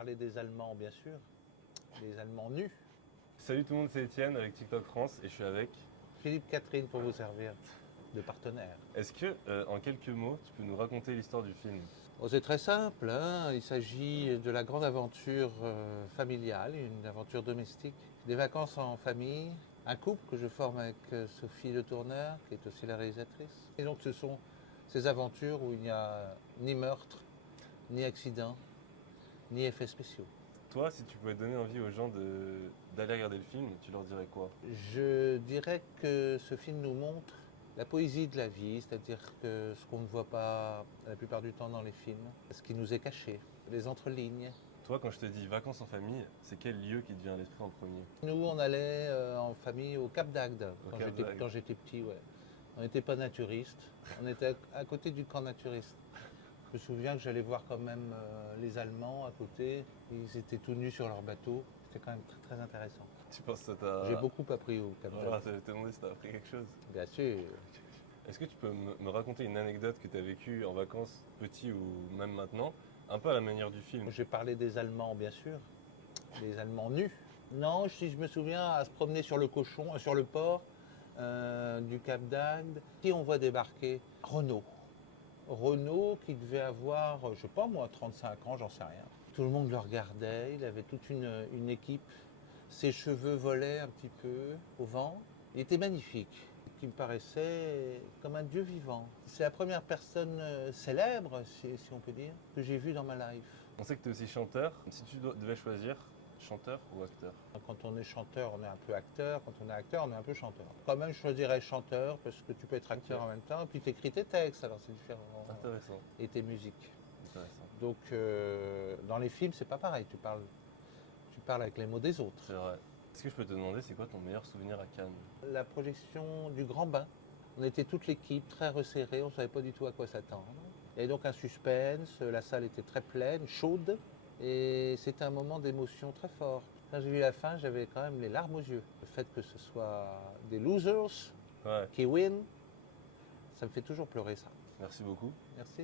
parler des Allemands, bien sûr, des Allemands nus. Salut tout le monde, c'est Étienne avec TikTok France et je suis avec. Philippe Catherine pour vous servir de partenaire. Est-ce que, en quelques mots, tu peux nous raconter l'histoire du film? Oh, c'est très simple, hein. Il s'agit de la grande aventure familiale, une aventure domestique, des vacances en famille, un couple que je forme avec Sophie Le Tourneur, qui est aussi la réalisatrice. Et donc ce sont ces aventures où il n'y a ni meurtre, ni accident, ni effets spéciaux. Toi, si tu pouvais donner envie aux gens d'aller regarder le film, tu leur dirais quoi? Je dirais que ce film nous montre la poésie de la vie, c'est-à-dire que ce qu'on ne voit pas la plupart du temps dans les films, ce qui nous est caché, les entrelignes. Toi, quand je te dis vacances en famille, c'est quel lieu qui te vient à l'esprit en premier? Nous, on allait en famille au Cap d'Agde Au Cap d'Agde. quand j'étais petit. Ouais. On n'était pas naturistes, on était à côté du camp naturiste. Je me souviens que j'allais voir quand même les Allemands à côté. Ils étaient tout nus sur leur bateau. C'était quand même très, très intéressant. Tu penses que ça t'a... J'ai beaucoup appris au Cap Voilà, d'Agde. j'allais te demander si t'as appris quelque chose. Bien sûr. Est-ce que tu peux me raconter une anecdote que tu as vécue en vacances, petit ou même maintenant, un peu à la manière du film? J'ai parlé des Allemands, bien sûr. Des Allemands nus. Non, si je me souviens, à se promener sur le cochon, sur le port du Cap d'Agde. Qui on voit débarquer Renault. Renault qui devait avoir, je sais pas moi, 35 ans, j'en sais rien. Tout le monde le regardait, il avait toute une équipe. Ses cheveux volaient un petit peu au vent. Il était magnifique, qui me paraissait comme un dieu vivant. C'est la première personne célèbre, si on peut dire, que j'ai vue dans ma life. On sait que tu es aussi chanteur. Si tu devais choisir, chanteur ou acteur? Quand on est chanteur, on est un peu acteur. Quand on est acteur, on est un peu chanteur. Quand même, je choisirais chanteur parce que tu peux être acteur Ok. en même temps. Et puis tu écris tes textes, alors c'est différent. Intéressant. Et tes musiques. Intéressant. Donc, dans les films, c'est pas pareil. Tu parles avec les mots des autres. C'est vrai. Est-ce que je peux te demander, c'est quoi ton meilleur souvenir à Cannes? La projection du Grand Bain. On était toute l'équipe très resserrée. On ne savait pas du tout à quoi s'attendre. Il y avait donc un suspense. La salle était très pleine, chaude. Et c'était un moment d'émotion très fort. Quand j'ai vu la fin, j'avais quand même les larmes aux yeux. Le fait que ce soit des losers Ouais, qui win, ça me fait toujours pleurer ça. merci beaucoup. Merci.